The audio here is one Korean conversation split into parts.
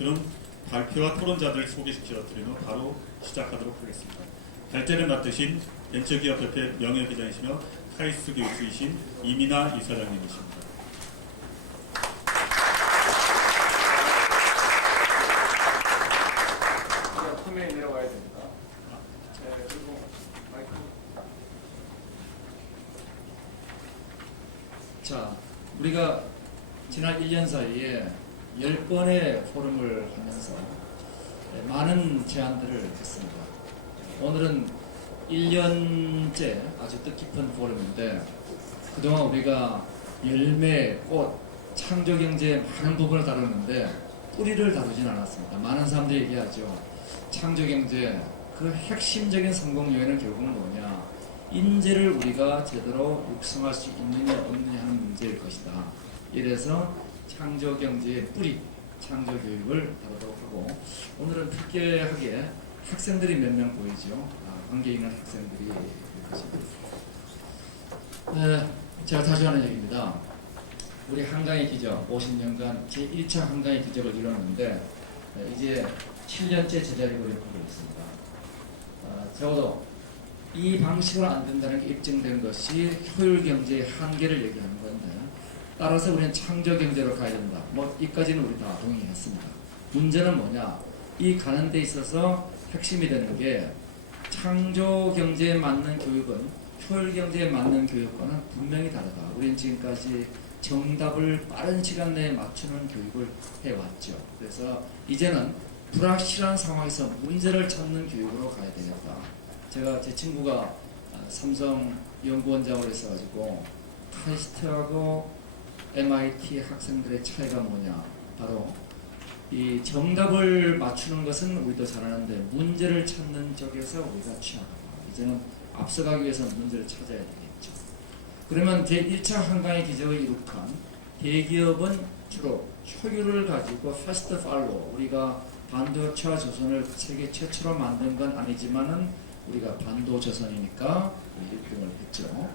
그런 발표와 토론자들을 소개시켜 드리는 후 바로 시작하도록 하겠습니다. 발제를 맡으신 벤처기업협회 명예회장이시며 카이스트 교수이신 이민아 이사장님이십니다. 화면에 내려와야 됩니다. 네, 그리고 마이크. 자, 우리가 지난 1년 사이에 10번의 포럼을 하면서 많은 제안들을 했습니다. 오늘은 1년째 아주 뜻깊은 포럼인데 그동안 우리가 열매, 꽃, 창조경제의 많은 부분을 다뤘는데 뿌리를 다루진 않았습니다. 많은 사람들이 얘기하죠. 창조경제 그 핵심적인 성공 요인은 결국은 뭐냐? 인재를 우리가 제대로 육성할 수 있느냐 없느냐 하는 문제일 것이다. 이래서 창조경제의 뿌리, 창조교육을 다루도록 하고 오늘은 특별하게 학생들이 몇 명 보이죠. 관계 있는 학생들이 있습니다. 제가 자주 하는 얘기입니다. 우리 한강의 기적 50년간 제1차 한강의 기적을 이뤘는데 이제 7년째 제자리로 하고 있습니다. 적어도 이 방식으로 안 된다는 게 입증된 것이 효율 경제의 한계를 얘기하는 건데 따라서 우리는 창조 경제로 가야 된다. 뭐 이까지는 우리 다 동의했습니다. 문제는 뭐냐? 이 가는 데 있어서 핵심이 되는 게 창조 경제에 맞는 교육은 효율 경제에 맞는 교육과는 분명히 다르다. 우리는 지금까지 정답을 빠른 시간 내에 맞추는 교육을 해왔죠. 그래서 이제는 불확실한 상황에서 문제를 찾는 교육으로 가야 되겠다. 제가 제 친구가 삼성 연구원장으로 있어가지고 카이스트하고 MIT 학생들의 차이가 뭐냐? 바로 이 정답을 맞추는 것은 우리도 잘하는데 문제를 찾는 쪽에서 우리가 취약하다. 이제는 앞서가기 위해서는 문제를 찾아야 되겠죠. 그러면 제1차 한강의 기적을 이룩한 대기업은 주로 효율을 가지고 패스트 팔로 우리가 반도체 조선을 세계 최초로 만든 건 아니지만은 우리가 반도조선이니까 1등을 했죠.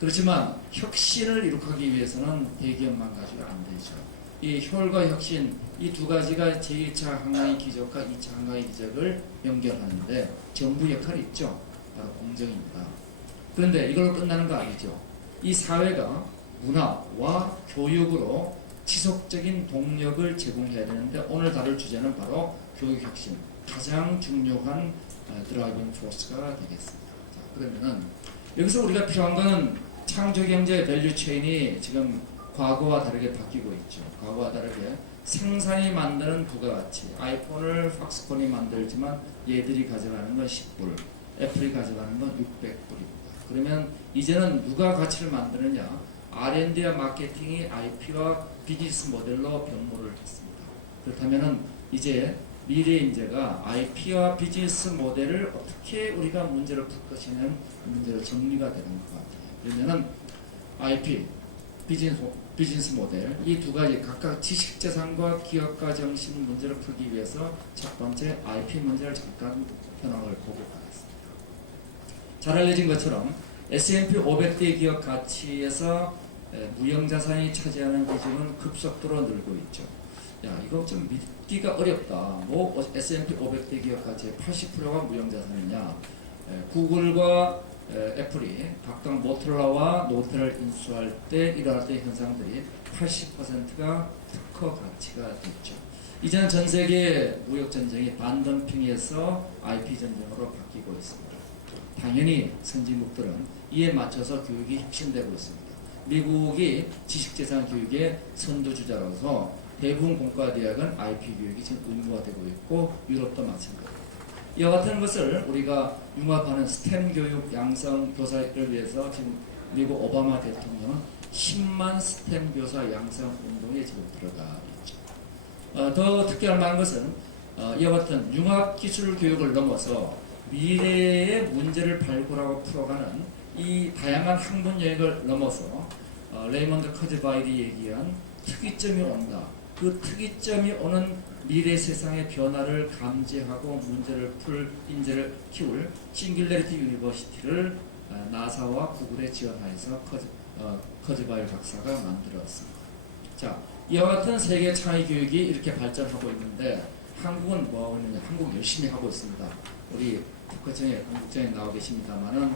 그렇지만 혁신을 이룩하기 위해서는 대기업만 가지고 안 되죠. 이 효율과 혁신 이 두 가지가 제1차 한강의 기적과 2차 한강의 기적을 연결하는데 정부 역할이 있죠. 바로 공정입니다. 그런데 이걸로 끝나는 거 아니죠. 이 사회가 문화와 교육으로 지속적인 동력을 제공해야 되는데 오늘 다룰 주제는 바로 교육혁신 가장 중요한 드라이빙 포스가 되겠습니다. 자, 그러면은 여기서 우리가 필요한 거는 창조경제 밸류 체인이 지금 과거와 다르게 바뀌고 있죠. 과거와 다르게 생산이 만드는 부가가치 아이폰을 팍스콘이 만들지만 얘들이 가져가는 건 10불 애플이 가져가는 건 600불입니다. 그러면 이제는 누가 가치를 만드느냐 R&D와 마케팅이 IP와 비즈니스 모델로 변모를 했습니다. 그렇다면 이제 미래 인재가 IP와 비즈니스 모델을 어떻게 우리가 문제를 풀 것이냐는 문제로 정리가 되는 것 같아요. 그러면은 IP, 비즈니스 모델 이 두 가지 각각 지식재산과 기업가 정신 문제를 풀기 위해서 첫 번째 IP 문제를 잠깐 현황을 보고 가겠습니다. 잘 알려진 것처럼 S&P 500대 기업 가치에서 무형자산이 차지하는 비중은 급속도로 늘고 있죠. 야, 이거 좀 믿기가 어렵다. 뭐 S&P 500대 기업 가치의 80%가 무형자산이냐? 구글과 애플이 각각 모토로라와 노트를 인수할 때 일어날 때 현상들이 80%가 특허 가치가 됐죠. 이제는 전 세계 무역 전쟁이 반덤핑에서 IP 전쟁으로 바뀌고 있습니다. 당연히 선진국들은 이에 맞춰서 교육이 혁신되고 있습니다. 미국이 지식재산 교육의 선두주자로서 대부분 공과대학은 IP 교육이 지금 의무화되고 있고 유럽도 마찬가지입니다. 이와 같은 것을 우리가 융합하는 스템 교육 양성 교사를 위해서 지금 미국 오바마 대통령은 10만 스템 교사 양성 운동에 지금 들어가 있죠. 더 특별한 만한 것은 이와 같은 융합 기술 교육을 넘어서 미래의 문제를 발굴하고 풀어가는 이 다양한 학문 여행을 넘어서 레이먼드 커즈바일이 얘기한 특이점이 온다. 그 특이점이 오는 미래 세상의 변화를 감지하고 문제를 풀 인재를 키울 싱귤레리티 유니버시티를 나사와 구글에 지원하여서 커즈바일 박사가 만들었습니다. 자, 이와 같은 세계 창의 교육이 이렇게 발전하고 있는데 한국은 뭐 하느냐? 한국 열심히 하고 있습니다. 우리 국회청에 공국장에 나와 계십니다만은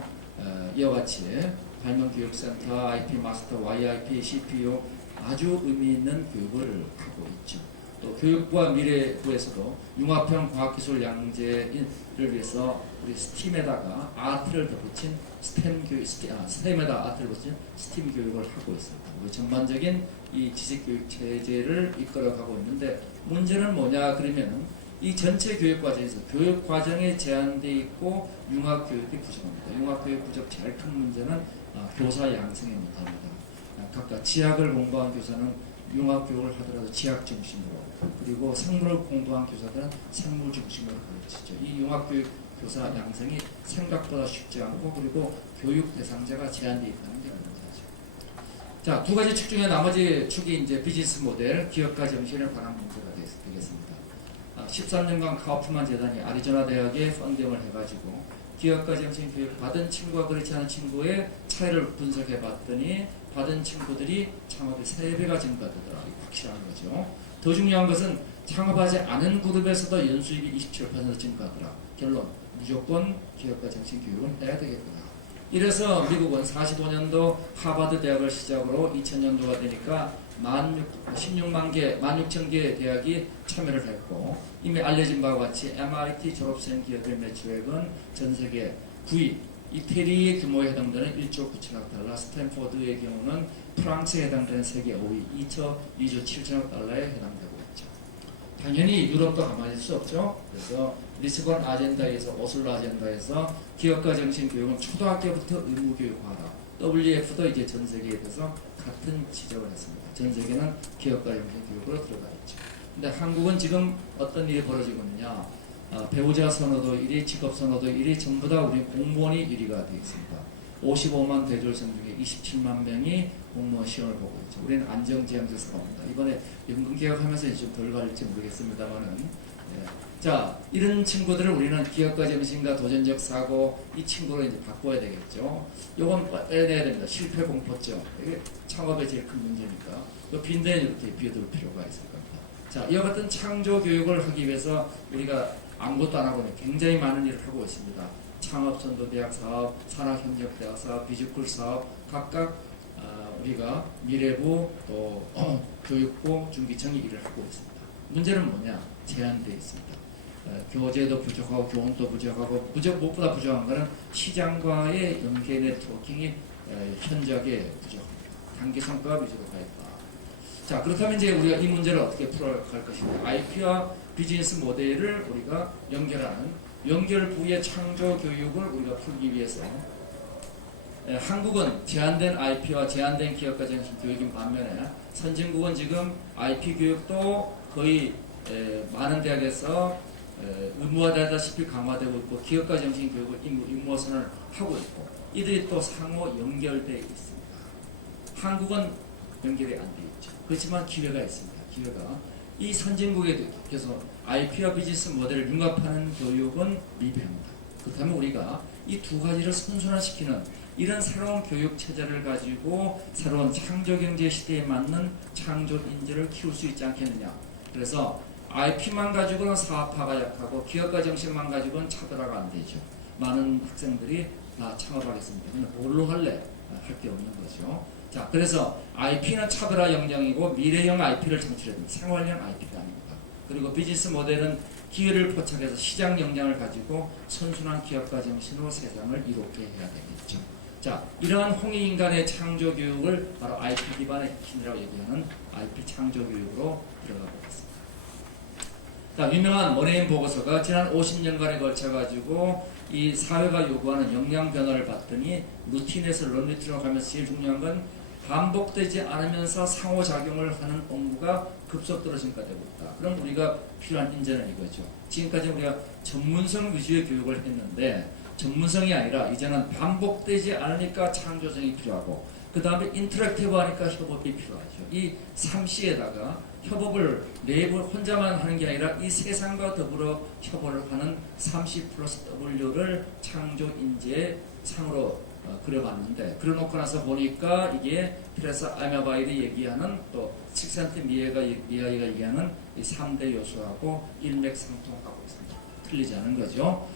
이와 같이 발명교육센터, IP 마스터, YIP, CPU 아주 의미 있는 교육을 하고 있죠. 또 교육부와 미래부에서도 융합형 과학기술 양재를 위해서 우리 스팀에다가 아트를 덧붙인 스템 교육, 스템에다 아트를 붙인 스팀 교육을 하고 있습니다. 우리 전반적인 이 지식교육 체제를 이끌어가고 있는데 문제는 뭐냐 그러면 이 전체 교육 과정에서 교육 과정에 제한되어 있고 융합 교육이 부족합니다. 융합 교육 부족 제일 큰 문제는 교사 양성의 문제입니다. 각각 지학을 공부한 교사는 융합 교육을 하더라도 지학 중심으로 그리고 생물을 공부한 교사들은 생물 중심으로 가르치죠. 이 융합 교육 교사 양성이 생각보다 쉽지 않고 그리고 교육 대상자가 제한되어 있다는 게 문제죠. 자, 두 가지 축 중에 나머지 축이 이제 비즈니스 모델, 기업가 정신에 관한 문제가 되겠습니다. 13년간 카우프만 재단이 아리조나 대학에 펀딩을 해가지고 기업가 정신 교육 받은 친구와 그렇지 않은 친구의 차이를 분석해 봤더니 받은 친구들이 창업이 3배가 증가되더라. 이거 확실한 거죠. 더 중요한 것은 창업하지 않은 그룹에서도 연수입이 27% 증가하더라. 결론, 무조건 기업가 정신 교육은 해야 되겠구나. 이래서 미국은 45년도 하버드 대학을 시작으로 2000년도가 되니까 16만 개, 16,000개의 대학이 참여를 했고 이미 알려진 바와 같이 MIT 졸업생 기업의 매출액은 전 세계 9위, 이태리의 규모에 해당되는 1조 9천억 달러, 스탠포드의 경우는 프랑스에 해당되는 세계 5위, 2조 7천억 달러에 해당되고 있죠. 당연히 유럽도 가만히 있을 수 없죠. 그래서 리스본 아젠다에서 오슬로 아젠다에서 기업가 정신 교육은 초등학교부터 의무 교육화하라. WF도 이제 전 세계에 대해서 같은 지적을 했습니다. 전 세계는 기업가 정신 교육으로 들어가 있죠. 근데 한국은 지금 어떤 일이 벌어지고 있느냐? 배우자 선호도 1위, 직업 선호도 1위, 전부 다 우리 공무원이 1위가 되어 있습니다. 55만 대졸생 중에 27만 명이 공무원 시험을 보고 있죠. 우리는 안정지향적 사고입니다. 이번에 연금 개혁하면서 좀 덜 갈지 모르겠습니다만은, 자, 이런 친구들을 우리는 기업가 정신과 도전적 사고 이 친구로 이제 바꿔야 되겠죠. 요건 빼내야 됩니다. 실패 공포증. 이게 창업의 제일 큰 문제니까. 그 빈대는 이렇게 비워둘 필요가 있을 겁니다. 자, 이와 같은 창조 교육을 하기 위해서 우리가 아무것도 안 하고는 굉장히 많은 일을 하고 있습니다. 창업선도대학 사업, 산학협력대학 사업, 비즈쿨 사업 각각 우리가 미래부 또 교육부, 중기청이 일을 하고 있습니다. 문제는 뭐냐? 제한되어 있습니다. 교재도 부족하고 교원도 부족하고 무엇보다 부족한 것은 시장과의 연계 네트워킹이 현저하게 부족합니다. 단기 성과가 위주로 가 있다. 자, 그렇다면 이제 우리가 이 문제를 어떻게 풀어갈 것인가? IP와 비즈니스 모델을 우리가 연결하는 연결부의 창조 교육을 우리가 풀기 위해서 한국은 제한된 IP와 제한된 기업가 정신 교육인 반면에 선진국은 지금 IP 교육도 거의 많은 대학에서 의무화되다시피 강화되고 있고 기업가 정신 교육을 의무화선을 하고 있고 이들이 또 상호 연결되어 있습니다. 한국은 연결이 안 되어 있죠. 그렇지만 기회가 있습니다. 기회가 이 선진국에서 IP와 비즈니스 모델을 융합하는 교육은 미비합니다. 그렇다면 우리가 이 두 가지를 선순환시키는 이런 새로운 교육 체제를 가지고 새로운 창조 경제 시대에 맞는 창조 인재를 키울 수 있지 않겠느냐. 그래서 IP만 가지고는 사업화가 약하고 기업가 정신만 가지고는 차별화가 안 되죠. 많은 학생들이 다 창업하겠습니다. 근데 뭘로 할래? 할 게 없는 거죠. 자, 그래서 IP는 차별화 역량이고 미래형 IP를 창출해야 됩니다. 생활형 IP가 아닙니다. 그리고 비즈니스 모델은 기회를 포착해서 시장 역량을 가지고 선순환 기업가 정신으로 세상을 이롭게 해야 되겠죠. 자, 이러한 홍익인간의 창조 교육을 바로 IP 기반의 혁신이라고 얘기하는 IP 창조 교육으로 들어가고 있습니다. 자, 유명한 머레인 보고서가 지난 50년간에 걸쳐가지고 이 사회가 요구하는 역량 변화를 봤더니 루틴에서 런루틴으로 가면서 제일 중요한 건 반복되지 않으면서 상호작용을 하는 업무가 급속도로 증가되고 있다. 그럼 우리가 필요한 인재는 이거죠. 지금까지 우리가 전문성 위주의 교육을 했는데 전문성이 아니라 이제는 반복되지 않으니까 창조성이 필요하고 그 다음에 인터랙티브하니까 협업이 필요하죠. 이 3C에다가 협업을 내부 혼자만 하는 게 아니라 이 세상과 더불어 협업을 하는 3C 플러스 W를 창조 인재의 상으로 그려봤는데 그려놓고 나서 보니까 이게 프레스 아메바일이 얘기하는 또 6센트 미아이가 얘기하는 이 3대 요소하고 일맥상통하고 있습니다. 틀리지 않은 거죠.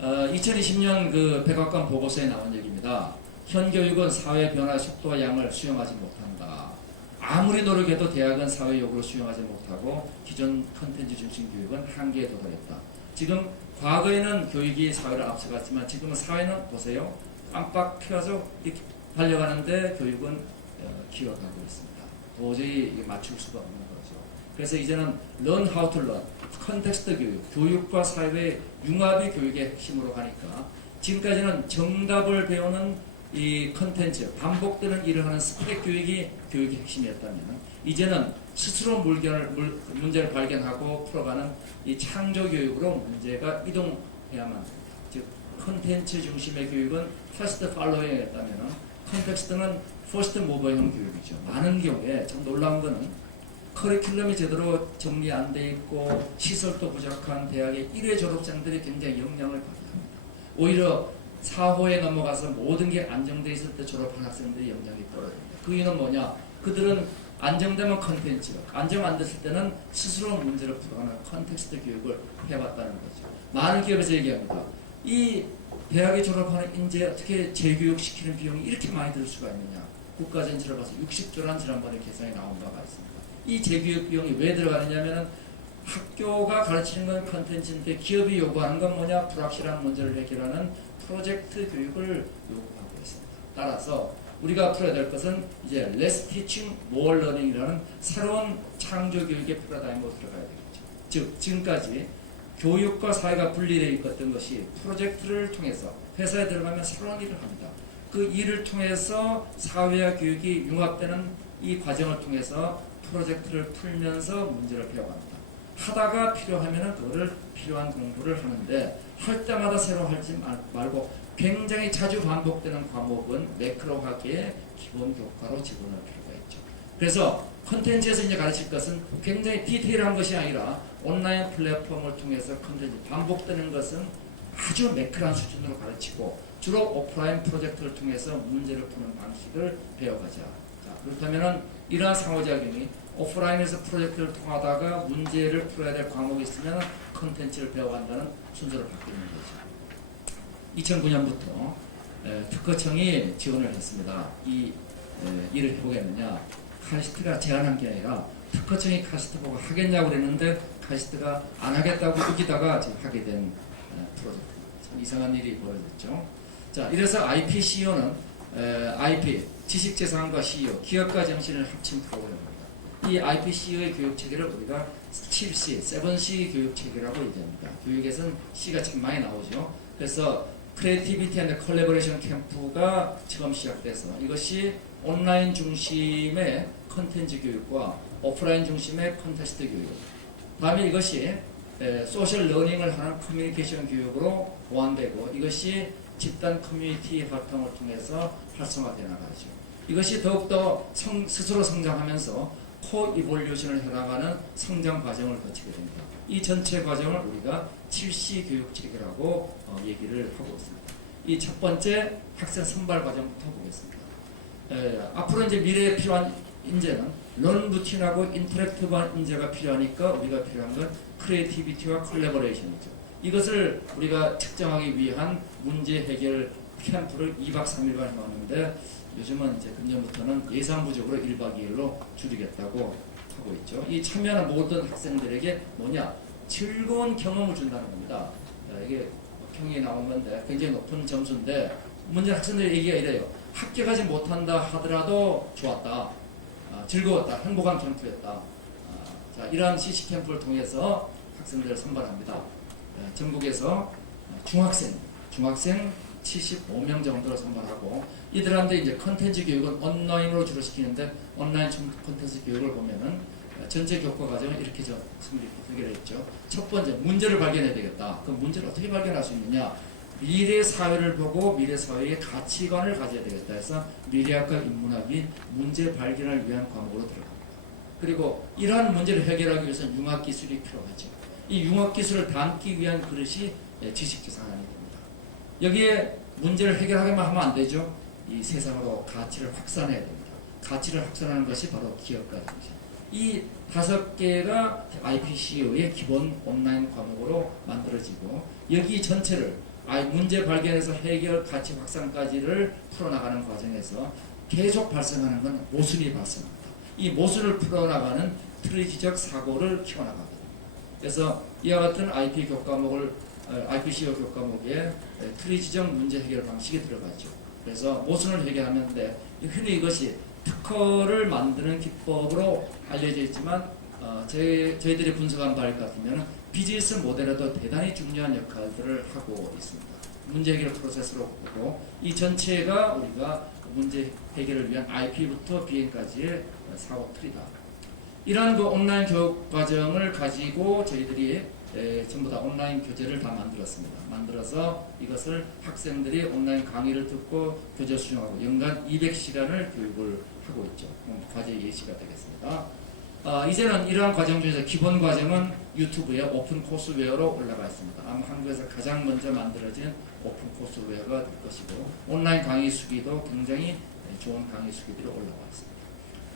2020년 그 백악관 보고서에 나온 얘기입니다. 현 교육은 사회 변화 속도와 양을 수용하지 못한다. 아무리 노력해도 대학은 사회 요구를 수용하지 못하고 기존 컨텐츠 중심 교육은 한계에 도달했다. 지금 과거에는 교육이 사회를 앞서갔지만 지금은 사회는 보세요. 깜빡 펴서 이렇게 달려가는데 교육은 기어가고 있습니다. 도저히 맞출 수가 없는 거죠. 그래서 이제는 learn how to learn, 컨텍스트 교육, 교육과 사회의 융합이 교육의 핵심으로 가니까 지금까지는 정답을 배우는 이 컨텐츠, 반복되는 일을 하는 스펙 교육이 교육의 핵심이었다면 이제는 스스로 문제를 발견하고 풀어가는 이 창조 교육으로 문제가 이동해야만 합니다. 즉 컨텐츠 중심의 교육은 퍼스트 팔로잉이었다면 컨텍스트는 퍼스트 모버형 교육이죠. 많은 경우에 참 놀라운 거는 커리큘럼이 제대로 정리 안 돼 있고 시설도 부족한 대학의 1회 졸업생들이 굉장히 영향을 발휘합니다. 오히려 4호에 넘어가서 모든 게 안정돼 있을 때 졸업한 학생들이 영향이 떨어집니다. 그 이유는 뭐냐? 그들은 안정되면 컨텐츠, 안정 안 됐을 때는 스스로 문제를 풀어가는 컨텍스트 교육을 해왔다는 거죠. 많은 기업에서 얘기합니다. 이 대학에 졸업하는 인재 어떻게 재교육시키는 비용이 이렇게 많이 들 수가 있느냐? 국가전체를 봐서 60조라는 지난번에 계산이 나온 바가 있습니다. 이 재교육 비용이 왜 들어가느냐면은 학교가 가르치는 건 컨텐츠인데 기업이 요구하는 건 뭐냐? 불확실한 문제를 해결하는 프로젝트 교육을 요구하고 있습니다. 따라서 우리가 풀어야 될 것은 이제 less teaching, more learning이라는 새로운 창조 교육의 패러다임으로 들어가야 되겠죠. 즉 지금까지 교육과 사회가 분리되어 있었던 것이 프로젝트를 통해서 회사에 들어가면 새로운 일을 합니다. 그 일을 통해서 사회와 교육이 융합되는 이 과정을 통해서 프로젝트를 풀면서 문제를 배워갑니다. 하다가 필요하면 그거를 필요한 공부를 하는데 할 때마다 새로 하지 말고 굉장히 자주 반복되는 과목은 매크로하게 기본 교과로 집어넣을 필요가 있죠. 그래서 컨텐츠에서 이제 가르칠 것은 굉장히 디테일한 것이 아니라 온라인 플랫폼을 통해서 컨텐츠 반복되는 것은 아주 매크로한 수준으로 가르치고 주로 오프라인 프로젝트를 통해서 문제를 푸는 방식을 배워가자. 자, 그렇다면 이러한 상호작용이 오프라인에서 프로젝트를 통하다가 문제를 풀어야 될 과목이 있으면 컨텐츠를 배워간다는 순서로 바뀌는 거죠. 2009년부터 특허청이 지원을 했습니다. 이 일을 해보겠느냐. 카이스트가 제안한 게 아니라 특허청이 카이스트 보고 하겠냐고 그랬는데 카이스트가 안 하겠다고 우기다가 지금 하게 된 프로젝트입니다. 참 이상한 일이 벌어졌죠. 자, 이래서 IP CEO는 IP, 지식재산과 CEO, 기업가 정신을 합친 프로그램입니다. 이 IP CEO의 교육 체계를 우리가 7C, 7C 교육 체계라고 얘기합니다. 교육에서는 C가 참 많이 나오죠. 그래서 크리에이티비티 앤 컬래버레이션 캠프가 처음 시작돼서 이것이 온라인 중심의 컨텐츠 교육과 오프라인 중심의 컨테스트 교육, 다음에 이것이 소셜 러닝을 하는 커뮤니케이션 교육으로 보완되고 이것이 집단 커뮤니티 활동을 통해서 활성화되어 나가죠. 이것이 더욱더 스스로 성장하면서 코-이볼루션을 해나가는 성장 과정을 거치게 됩니다. 이 전체 과정을 우리가 7C 교육 체계라고 얘기를 하고 있습니다. 이 첫 번째 학생 선발 과정부터 보겠습니다. 앞으로 이제 미래에 필요한 인재는 런루틴하고 인터랙티브한 인재가 필요하니까 우리가 필요한 건 크리에이티비티와 컬래버레이션이죠. 이것을 우리가 측정하기 위한 문제 해결 캠프를 2박 3일간 해왔는데 요즘은 이제 금년부터는 예산 부족으로 1박 2일로 줄이겠다고 하고 있죠. 이 참여하는 모든 학생들에게 뭐냐? 즐거운 경험을 준다는 겁니다. 이게 평이 나온 건데 굉장히 높은 점수인데 문제는 학생들의 얘기가 이래요. 합격하지 못한다 하더라도 좋았다. 즐거웠다. 행복한 캠프였다. 자, 이러한 CC 캠프를 통해서 학생들을 선발합니다. 전국에서 중학생 75명 정도를 선발하고 이들한테 이제 컨텐츠 교육은 온라인으로 주로 시키는데 온라인 컨텐츠 교육을 보면은 전체 교과 과정은 이렇게 해결했죠. 첫 번째 문제를 발견해야 되겠다. 그 문제를 어떻게 발견할 수 있느냐? 미래 사회를 보고 미래 사회의 가치관을 가져야 되겠다 해서 미래학과 인문학이 문제 발견을 위한 과목으로 들어갑니다. 그리고 이러한 문제를 해결하기 위해서는 융합기술이 필요하죠. 이 융합기술을 담기 위한 그릇이 지식재산이 됩니다. 여기에 문제를 해결하기만 하면 안 되죠. 이 세상으로 가치를 확산해야 됩니다. 가치를 확산하는 것이 바로 기업가정이죠. 이 5개가 IPCO의 기본 온라인 과목으로 만들어지고 여기 전체를 문제 발견에서 해결 가치 확산까지를 풀어나가는 과정에서 계속 발생하는 건 모순이 발생합니다. 이 모순을 풀어나가는 트리지적 사고를 키워나갑니다. 그래서 이와 같은 IPCO 교과목에 트리지적 문제 해결 방식이 들어가죠. 그래서 모순을 해결하는데 흔히 이것이 특허를 만드는 기법으로 알려져 있지만 저희들이 분석한 바에 같으면 비즈니스 모델에도 대단히 중요한 역할들을 하고 있습니다. 문제 해결 프로세스로 보고 이 전체가 우리가 문제 해결을 위한 IP부터 비행까지의 사고 틀이다. 이러한 그 온라인 교육 과정을 가지고 저희들이 전부 다 온라인 교재를 다 만들었습니다. 만들어서 이것을 학생들이 온라인 강의를 듣고 교재 수정하고 연간 200시간을 교육을 하고 있죠. 과제 예시가 되겠습니다. 이제는 이러한 과정 중에서 기본 과정은 유튜브에 오픈 코스웨어로 올라가 있습니다. 아마 한국에서 가장 먼저 만들어진 오픈 코스웨어가 될 것이고 온라인 강의 수기도 굉장히 좋은 강의 수기들이 올라와 있습니다.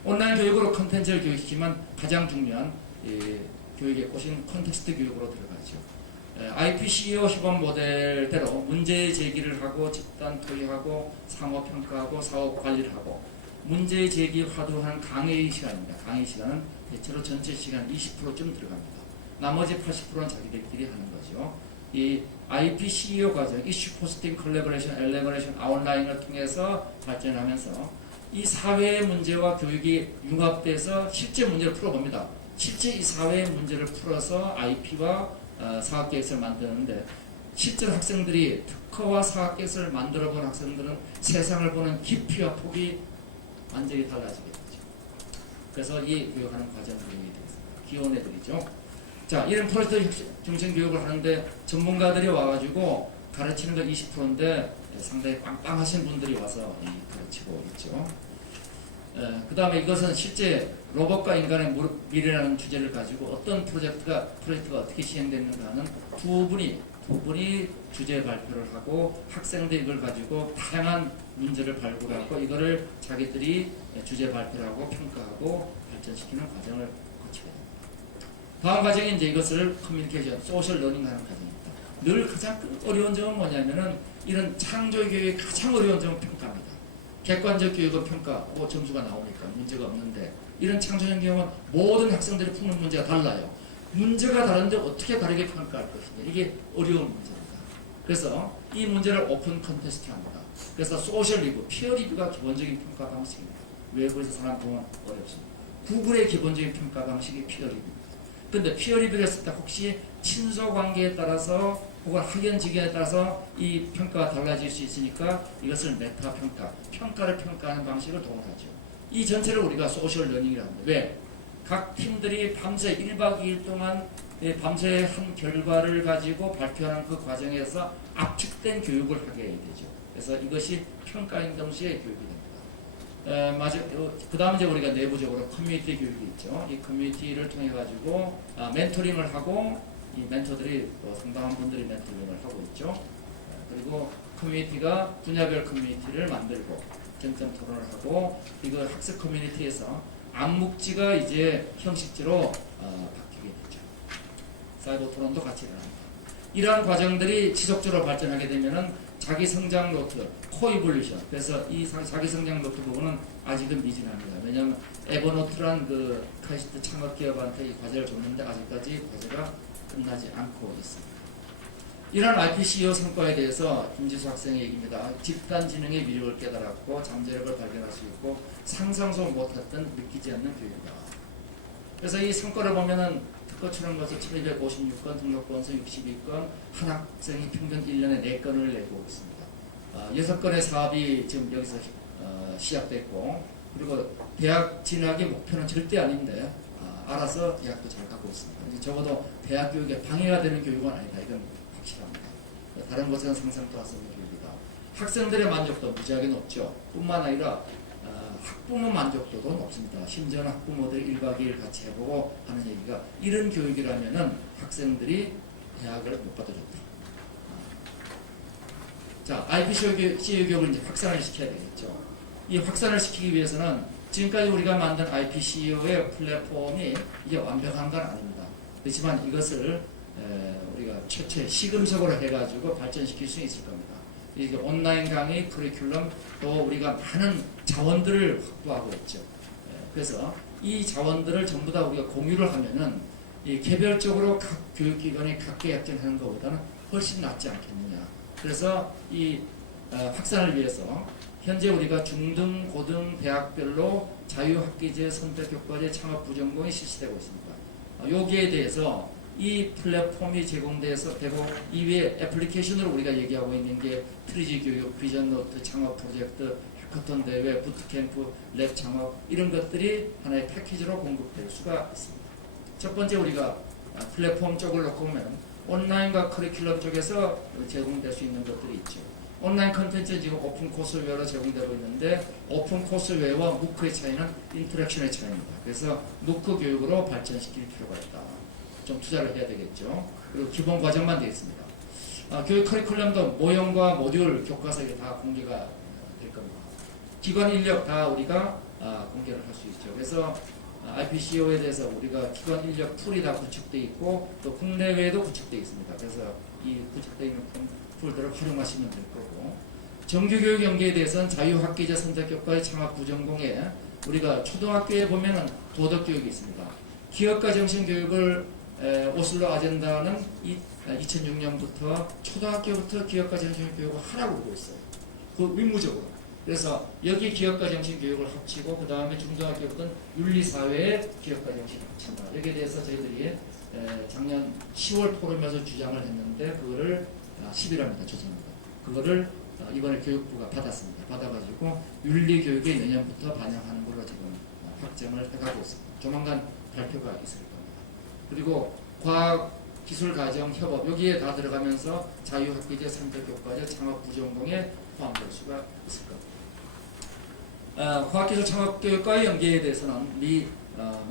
온라인 교육으로 컨텐츠를 교육시키면 가장 중요한 교육의 꽃인 컨텍스트 교육으로 들어가죠. IPCO 시범 모델대로 문제 제기를 하고 집단 토의하고 상호 평가하고 사업 관리를 하고 문제 제기 화두하는 강의 시간입니다. 강의 시간은 대체로 전체 시간 20%쯤 들어갑니다. 나머지 80%는 자기들끼리 하는 거죠. 이 IPCO 과정, 이슈 포스팅, 컬래버레이션, 엘레버레이션, 아웃라인을 통해서 발전하면서 이 사회의 문제와 교육이 융합돼서 실제 문제를 풀어봅니다. 실제 이 사회의 문제를 풀어서 IP와 사학계획서를 만드는데 실제로 학생들이 특허와 사학계획서를 만들어본 학생들은 세상을 보는 깊이와 폭이 완전히 달라지게 되죠. 그래서 이 교육하는 과정들이 되겠습니다. 귀여운 애들이죠. 자, 이런 프로젝트 중심 교육을 하는데 전문가들이 와가지고 가르치는 건 20%인데 상당히 빵빵하신 분들이 와서 가르치고 있죠. 그 다음에 이것은 실제 로봇과 인간의 미래라는 주제를 가지고 어떤 프로젝트가 어떻게 시행됐는가 하는 두 분이 주제 발표를 하고 학생들이 이걸 가지고 다양한 문제를 발굴하고 이거를 자기들이 주제 발표를 하고 평가하고 발전시키는 과정을 거치게 됩니다. 다음 과정이 이제 이것을 커뮤니케이션, 소셜 러닝 하는 과정입니다. 늘 가장 어려운 점은 뭐냐면은 이런 창조 교육의 가장 어려운 점은 평가입니다. 객관적 교육은 평가, 점수가 나오니까 문제가 없는데 이런 창조적 경우는 모든 학생들이 푸는 문제가 달라요. 문제가 다른데 어떻게 다르게 평가할 것이냐. 이게 어려운 문제입니다. 그래서 이 문제를 오픈 컨테스트 합니다. 그래서 소셜 리뷰, 피어 리뷰가 기본적인 평가 방식입니다. 외부에서 사람 보면 어렵습니다. 구글의 기본적인 평가 방식이 피어 리뷰입니다. 근데 피어 리뷰를 했을 때 혹시 친소 관계에 따라서 혹은 학연지견에 따라서 이 평가가 달라질 수 있으니까 이것을 메타 평가, 평가를 평가하는 방식을 동원하죠. 이 전체를 우리가 소셜 러닝이라고 합니다. 왜? 각 팀들이 밤새 1박 2일 동안 밤새 한 결과를 가지고 발표하는 그 과정에서 압축된 교육을 하게 되죠. 그래서 이것이 평가인 동시에 교육이 됩니다. 그 다음 이제 우리가 내부적으로 커뮤니티 교육이 있죠. 이 커뮤니티를 통해 가지고 멘토링을 하고 이 멘토들이 상당한 분들이 멘토링을 하고 있죠. 그리고 커뮤니티가 분야별 커뮤니티를 만들고 경점 토론을 하고 이거 학습 커뮤니티에서 암묵지가 이제 형식제로 바뀌게 되죠. 사이버 토론도 같이 일어납니다. 이러한 과정들이 지속적으로 발전하게 되면은 자기 성장 노트, 코이볼루션. 그래서 이 자기 성장 노트 부분은 아직은 미진합니다. 왜냐하면 에버노트란 그 카이스트 창업 기업한테 이 과제를 줬는데 아직까지 과제가 끝나지 않고 있습니다. 이러한 IPCO 성과에 대해서 김지수 학생의 얘기입니다. 집단 지능의 위력을 깨달았고 잠재력을 발견할 수 있고 상상도 못했던 느끼지 않는 교육이다. 그래서 이 성과를 보면은 특허 출원건수 1256건, 등록건수 62건, 한 학생이 평균 1년에 4건을 내고 있습니다. 6건의 사업이 지금 여기서 시작됐고, 그리고 대학 진학의 목표는 절대 아닌데 알아서 대학도 잘 가고 있습니다. 적어도 대학 교육에 방해가 되는 교육은 아니다. 이건 확실합니다. 다른 곳에는 상상도 할 수 없는 교육이다. 학생들의 만족도 무지하게 높죠. 뿐만 아니라 학부모 만족도도 높습니다. 심지어는 학부모들이 1박 2일 같이 해보고 하는 얘기가 이런 교육이라면은 학생들이 대학을 못 받아줬다. 자, IPCO 교육을 이제 확산을 시켜야 되겠죠. 이 확산을 시키기 위해서는 지금까지 우리가 만든 IPCO의 플랫폼이 이게 완벽한 건 아닙니다. 그렇지만 이것을 우리가 최초의 시금석으로 해가지고 발전시킬 수 있을 겁니다. 이게 온라인 강의, 커리큘럼, 또 우리가 많은 자원들을 확보하고 있죠. 그래서 이 자원들을 전부 다 우리가 공유를 하면은 이 개별적으로 각 교육기관이 각계 약진하는 것보다는 훨씬 낫지 않겠느냐. 그래서 이 확산을 위해서 현재 우리가 중등, 고등, 대학별로 자유학기제, 선택교과제, 창업부전공이 실시되고 있습니다. 여기에 대해서 이 플랫폼이 제공돼서 되고 이외에 애플리케이션으로 우리가 얘기하고 있는 게 트리지 교육, 비전 노트, 창업 프로젝트, 해커톤 대회, 부트캠프, 랩 창업 이런 것들이 하나의 패키지로 공급될 수가 있습니다. 첫 번째 우리가 플랫폼 쪽을 놓고 보면 온라인과 커리큘럼 쪽에서 제공될 수 있는 것들이 있죠. 온라인 컨텐츠는 지금 오픈 코스웨어로 제공되고 있는데 오픈 코스웨어와 무크의 차이는 인터랙션의 차이입니다. 그래서 무크 교육으로 발전시킬 필요가 있다. 좀 투자를 해야 되겠죠. 그리고 기본 과정만 되어 있습니다. 교육 커리큘럼도 모형과 모듈, 교과서 이게 다 공개가 될 겁니다. 기관 인력 다 우리가 공개를 할 수 있죠. 그래서 IPCO에 대해서 우리가 기관 인력 풀이 다 구축되어 있고 또 국내외에도 구축되어 있습니다. 그래서 이 구축되어 있는 풀들을 활용하시면 될 거고 정규교육 연계에 대해서는 자유학기제 선택교과의 창업부전공에 우리가 초등학교에 보면은 도덕교육이 있습니다. 기업가 정신교육을 오슬로 아젠다는 2006년부터 초등학교부터 기업가 정신교육을 하라고 그러고 있어요. 그 의무적으로. 그래서 여기 기업가 정신교육을 합치고 그 다음에 중등학교부터는 윤리사회의 기업가 정신을 합친다. 여기에 대해서 저희들이 작년 10월 포럼에서 주장을 했는데 그거를 10일합니다. 죄송합니다. 그거를 이번에 교육부가 받았습니다. 받아가지고 윤리교육에 내년부터 반영하는 걸로 지금 확정을 해가고 있습니다. 조만간 발표가 있을 겁니다. 그리고 과학기술가정협업 여기에 다 들어가면서 자유학기제, 선택교과제, 창업부전공에 포함될 수가 있을 겁니다. 과학기술 창업교육과의 연계에 대해서는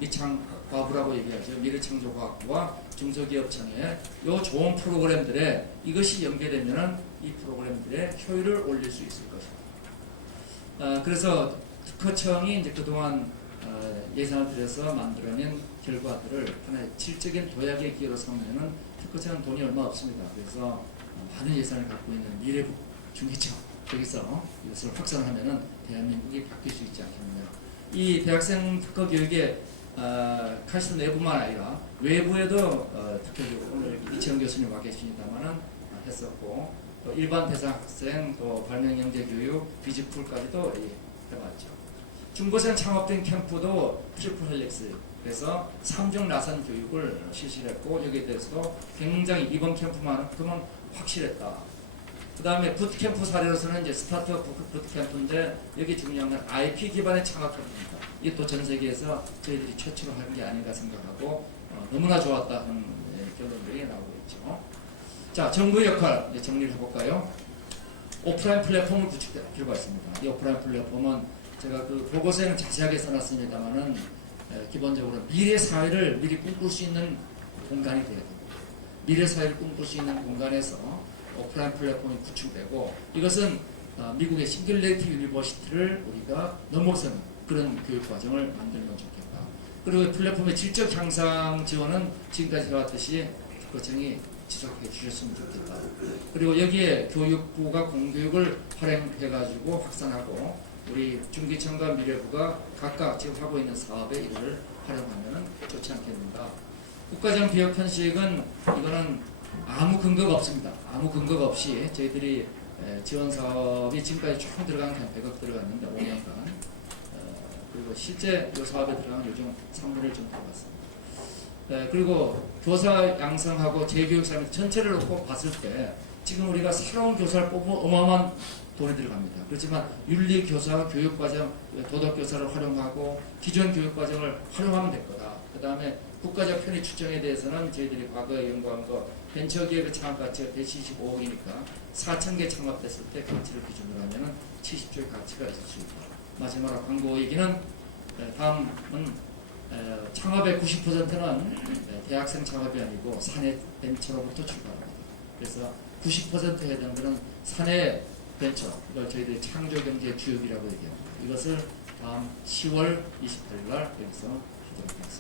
미창과부라고 얘기하죠. 미래창조과학부와 중소기업청의 요 좋은 프로그램들에 이것이 연계되면 이 프로그램들의 효율을 올릴 수 있을 것입니다. 그래서 특허청이 이제 그동안 예산을 들여서 만들어낸 결과들을 하나의 질적인 도약의 기회로 삼으면 특허청은 돈이 얼마 없습니다. 그래서 많은 예산을 갖고 있는 미래국 중기청 여기서 이것을 확산하면은 대한민국이 바뀔 수 있지 않겠느냐. 이 대학생 특허 교육에 카시트 내부만 아니라 외부에도 특허 교육 오늘 이채영 교수님 와 계십니다만은 했었고 또 일반 대상 학생 또 발명영재 교육 비즈풀까지도 해봤죠. 중고생 창업된 캠프도 트리플 헬릭스 그래서 3중 나선 교육을 실시했고 여기에 대해서도 굉장히 이번 캠프만큼은 확실했다. 그 다음에 부트캠프 사례로서는 이제 스타트업 부트캠프인데 여기 중요한 건 IP 기반의 창업 캠프입니다. 이게 또 전 세계에서 저희들이 최초로 한 게 아닌가 생각하고 너무나 좋았다는 결론들이 나오고 있죠. 자, 정부의 역할 이제 정리를 해볼까요? 오프라인 플랫폼을 구축할 필요가 있습니다. 이 오프라인 플랫폼은 제가 그 보고서에는 자세하게 써놨습니다만은 기본적으로 미래 사회를 미리 꿈꿀 수 있는 공간이 돼야 됩니다. 미래 사회를 꿈꿀 수 있는 공간에서 오프라인 플랫폼이 구축되고 이것은 미국의 싱귤레이티 유니버시티를 우리가 넘어서는 그런 교육 과정을 만들면 좋겠다. 그리고 플랫폼의 질적 향상 지원은 지금까지 해왔듯이 특허청이 지속해 주셨으면 좋겠다. 그리고 여기에 교육부가 공교육을 활용해가지고 확산하고 우리 중기청과 미래부가 각각 지금 하고 있는 사업에 이를 활용하면 좋지 않겠는가. 국가정 비역 편식은 이거는 아무 근거가 없습니다. 아무 근거가 없이 저희들이 지원 사업이 지금까지 총 들어간 게 한 100억 들어갔는데 5년간 그리고 실제 이 사업에 들어간 요즘 3분의 1 정도 들어갔습니다. 그리고 교사 양성하고 재교육 사람 전체를 놓고 봤을 때 지금 우리가 새로운 교사를 뽑으면 어마어마한 돈이 들어갑니다. 그렇지만 윤리교사, 교육과정, 도덕교사를 활용하고 기존 교육과정을 활용하면 될 거다. 그 다음에 국가적 편의 추정에 대해서는 저희들이 과거에 연구한 거 벤처기업의 창업가치가 175억이니까 4,000개 창업됐을 때 가치를 기준으로 하면 70조의 가치가 있을 수 있다. 마지막으로 광고 얘기는 다음은 창업의 90%는 대학생 창업이 아니고 사내 벤처로부터 출발합니다. 그래서 90% 해당되는 사내 벤처, 이걸 저희들이 창조경제 주역이라고 얘기합니다. 이것을 다음 10월 28일 날 여기서 하도록 하겠습니다.